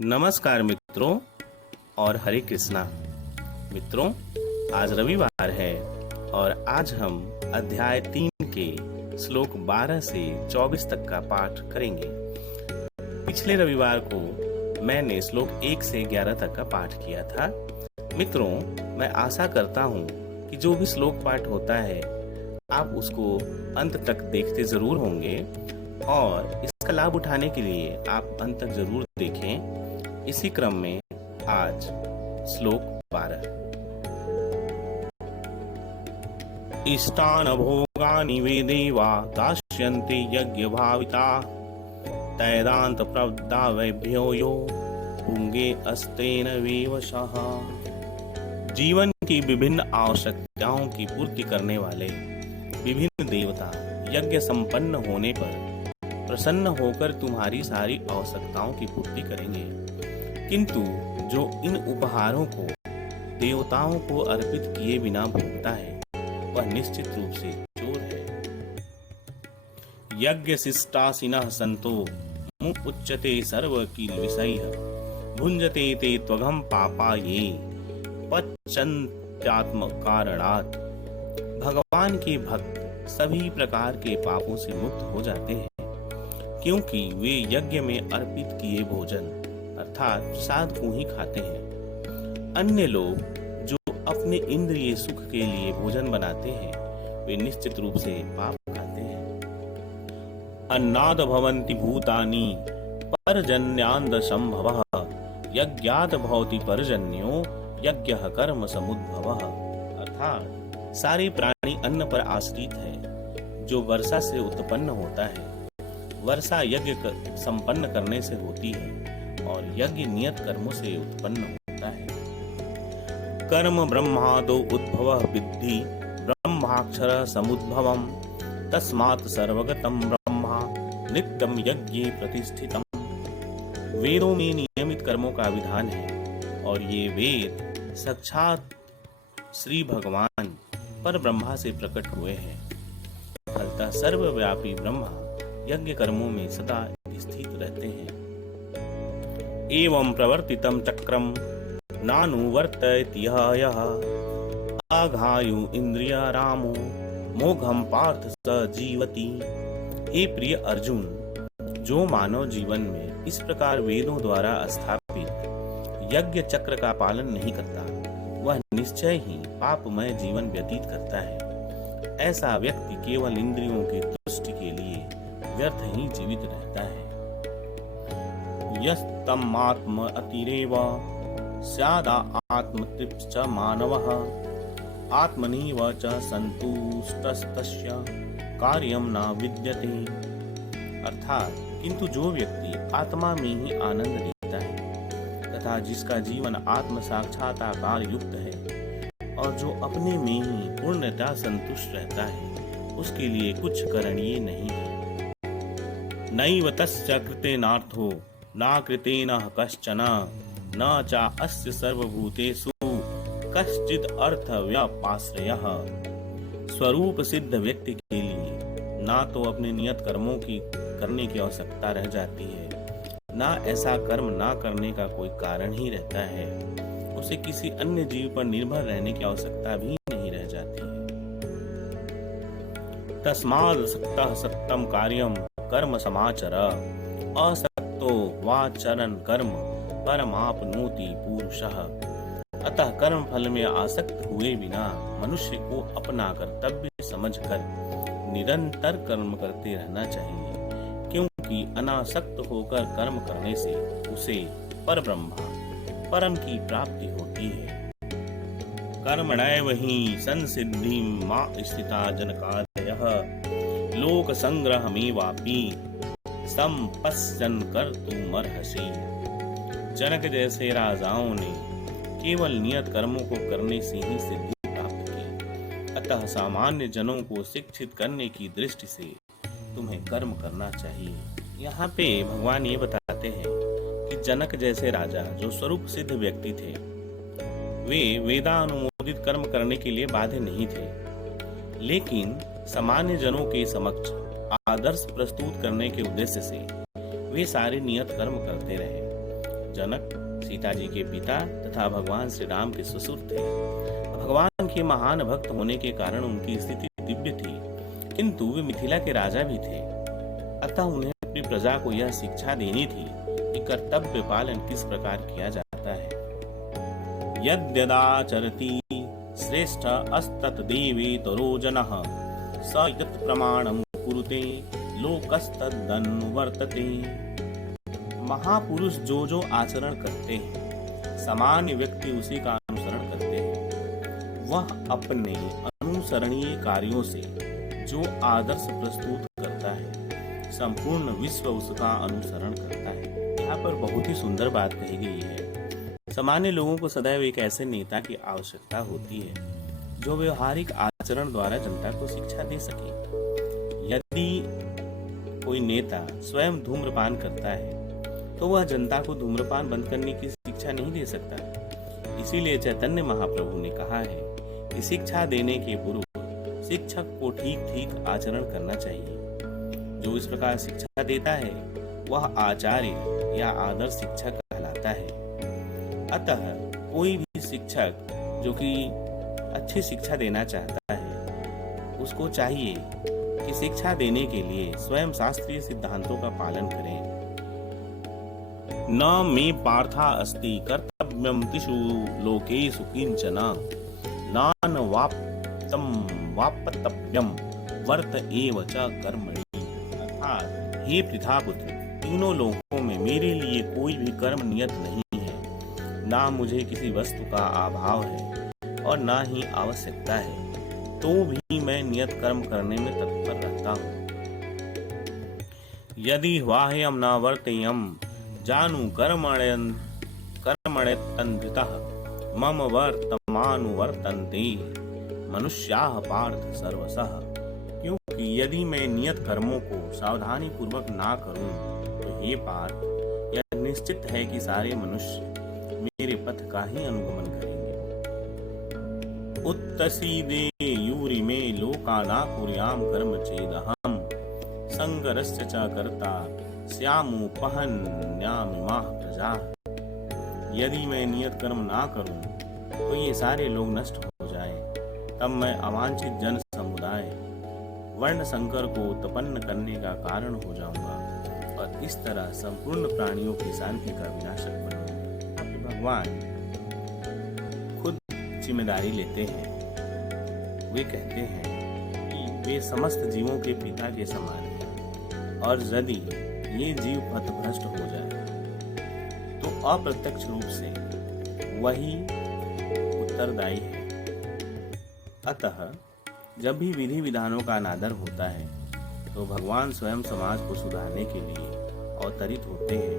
नमस्कार मित्रों और हरे कृष्णा। मित्रों, आज रविवार है और आज हम अध्याय 3 के श्लोक 12 से 24 तक का पाठ करेंगे। पिछले रविवार को मैंने श्लोक 1 से 11 तक का पाठ किया था। मित्रों, मैं आशा करता हूँ कि जो भी श्लोक पाठ होता है आप उसको अंत तक देखते जरूर होंगे और इसका लाभ उठाने के लिए आप अंत तक जरूर देखें। इसी क्रम में आज श्लोक 12। इष्टान भोगानि वेदेवा दास्यन्ते यज्ञ भाविता तैदांत प्रवदा वैभ्यो यो पुंगे अस्तेन विवशः। जीवन की विभिन्न आवश्यकताओं की पूर्ति करने वाले विभिन्न देवता यज्ञ संपन्न होने पर प्रसन्न होकर तुम्हारी सारी आवश्यकताओं की पूर्ति करेंगे, किंतु जो इन उपहारों को देवताओं को अर्पित किए बिना भोगता है वह निश्चित रूप से चोर है। यज्ञ शिष्टासिनः संतो मुच्यते सर्व कील विषयः भुंजते ते त्वघं पापा ये पच्यन्त्यात्म कारणात्। भगवान के भक्त सभी प्रकार के पापों से मुक्त हो जाते हैं, क्योंकि वे यज्ञ में अर्पित किए भोजन अर्थात प्रसाद को ही खाते हैं। अन्य लोग जो अपने इंद्रिय सुख के लिए भोजन बनाते हैं वे निश्चित रूप से पाप खाते हैं। अन्नाद भवन्ति भूतानि पर्जन्यान्द संभवः यज्ञात् भवति पर्जन्यो यज्ञः कर्म समुद्भवः। अर्थात सारे प्राणी अन्न पर आश्रित है जो वर्षा से उत्पन्न होता है। वर्षा यज्ञ संपन्न करने से होती है और यज्ञ नियत कर्मों से उत्पन्न होता है। कर्म ब्रह्मादो उद्भवः विद्धि ब्रह्माक्षर समुद्भवम् तस्मात् सर्वगतं ब्रह्मा नित्यं यज्ञे प्रतिष्ठितम्। वेदों में नियमित कर्मों का विधान है और ये वेद साक्षात श्री भगवान पर ब्रह्मा से प्रकट हुए हैं। फलतः सर्वव्यापी ब्रह्मा यज्ञ कर्मों में सदा स्थित रहते हैं। एवं प्रवर्तितं चक्रम नानुवर्तयति यः अघायु इंद्रियारामो मोघम पार्थ स जीवति। हे प्रिय अर्जुन, जो मानव जीवन में इस प्रकार वेदों द्वारा स्थापित यज्ञ चक्र का पालन नहीं करता वह निश्चय ही पापमय जीवन व्यतीत करता है। ऐसा व्यक्ति केवल इंद्रियों की तुष्टि के लिए व्यर्थ ही जीवित रहता है। यस्तम आत्म अतिरेव स्यादा आत्मतृप्त मानवः आत्मनीव च संतुष्टस्तस्य कार्यम न विद्यते। अर्थात किंतु जो व्यक्ति आत्मा में ही आनंद लेता है तथा जिसका जीवन आत्म साक्षात्कार युक्त है और जो अपने में ही पूर्णतः संतुष्ट रहता है उसके लिए कुछ करणीय नहीं है। नैव तस्य कृतेनार्थो न कृतेन कश्चन न च अस्य सर्वभूतेषु कश्चित् अर्थ व्यापाश्रयः। स्वरूप सिद्ध व्यक्ति के लिए ना तो अपने नियत कर्मों की करने की आवश्यकता रह जाती है, ना ऐसा कर्म ना करने का कोई कारण ही रहता है। उसे किसी अन्य जीव पर निर्भर रहने की आवश्यकता भी नहीं रह जाती है। तस्माद् सक्तः सत्यम कार्यम कर्म समाचर असक्तो वाचरन् कर्म परमाप्नोति पुरुषः। अतः कर्म फल में आसक्त हुए बिना मनुष्य को अपना कर्तव्य समझकर निरंतर कर्म करते रहना चाहिए, क्योंकि अनासक्त होकर कर्म करने से उसे परब्रह्म परम की प्राप्ति होती है। कर्मणैव हि संसिद्धिं मा स्थिता जनकादयः लोक संग्रहमेवापि संपश्यन् कर्तुमर्हसि। जनक जैसे राजाओं ने केवल नियत कर्मों को करने से ही सिद्धि प्राप्त की, अतः सामान्य जनों को शिक्षित करने की दृष्टि से तुम्हें कर्म करना चाहिए। यहाँ पे भगवान ये बताते हैं कि जनक जैसे राजा जो स्वरूप सिद्ध व्यक्ति थे वे वेदानुमोदित कर्म करने के लिए बाध्य नहीं थे, लेकिन सामान्य जनों के समक्ष आदर्श प्रस्तुत करने के उद्देश्य से वे सारे नियत कर्म करते रहे। जनक सीता जी के पिता तथा भगवान श्री राम के ससुर थे। भगवान के महान भक्त होने के कारण उनकी स्थिति दिव्य थी, किंतु वे मिथिला के राजा भी थे। अतः उन्हें अपनी प्रजा को यह शिक्षा देनी थी कि कर्तव्य पालन किस प्रकार किया जाता है। यद्यदाचरति श्रेष्ठ अस्तत देवेतरो जनः स यत् प्रमाणं कुरुते लोकस्तदनुवर्तते। महापुरुष जो जो आचरण करते हैं, सामान्य व्यक्ति उसी का अनुसरण करते हैं। वह अपने अनुसरणीय कार्यों से जो आदर्श प्रस्तुत करता है, संपूर्ण विश्व उसका अनुसरण करता है। यहाँ पर बहुत ही सुंदर बात कही गई है। सामान्य लोगों को सदैव एक ऐसे नेता की आवश्यकता होती है जो व्यवहारिक आचरण द्वारा जनता को शिक्षा दे सके। यदि कोई नेता स्वयं धूम्रपान करता है तो वह जनता को धूम्रपान बंद करने की शिक्षा नहीं दे सकता। इसीलिए चैतन्य महाप्रभु ने कहा है कि शिक्षा देने के पूर्व शिक्षक को ठीक ठीक आचरण करना चाहिए। जो इस प्रकार शिक्षा देता है वह आचार्य या आदर्श शिक्षक कहलाता है। अतः कोई भी शिक्षक जो कि अच्छी शिक्षा देना चाहता है, उसको चाहिए कि शिक्षा देने के लिए स्वयं शास्त्रीय सिद्धांतों का पालन करें। न मे पार्था अस्ति कर्तव्यम तिषु लोकेषु किंचन नान वाप्तव्यम वर्त एव च कर्मणि। अर्थात हे पृथापुत्र, तीनों लोकों में मेरे लिए कोई भी कर्म नियत नहीं है। ना मुझे किसी वस्तु का अभाव है और ना ही आवश्यकता है, तो भी मैं नियत कर्म करने में तत्पर रहता हूँ। यदि ह्वाह्यं न वर्तेयं जानु कर्मण्यतन्त्रितः मम वर्तमानुवर्तन्ते मनुष्याः पार्थ सर्वशः। क्योंकि यदि मैं नियत कर्मों को सावधानी पूर्वक ना करूं तो हे पार्थ, यह निश्चित है कि सारे मनुष्य मेरे पथ का ही अनुगमन करेंगे। उत्तसीदे यूरि मे लोकाना कुर्याम कर्म चेदहम् संगरस्य च कर्ता स्यामुपहन्यामिमाः प्रजाः। यदि मैं नियत कर्म ना करूं तो ये सारे लोग नष्ट हो जाएं, तब मैं अवांछित जन समुदाय वर्ण संकर को उत्पन्न करने का कारण हो जाऊंगा और इस तरह संपूर्ण प्राणियों की शांति का विनाशक बनूंगा। अब भगवान खुद जिम्मेदारी लेते हैं। वे कहते हैं कि वे समस्त जीवों के पिता के समान हैं और यदि ये जीव पथभ्रष्ट हो जाए तो अप्रत्यक्ष रूप से वही उत्तरदायी है। अतः जब भी विधि विधानों का अनादर होता है तो भगवान स्वयं समाज को सुधारने के लिए अवतरित होते हैं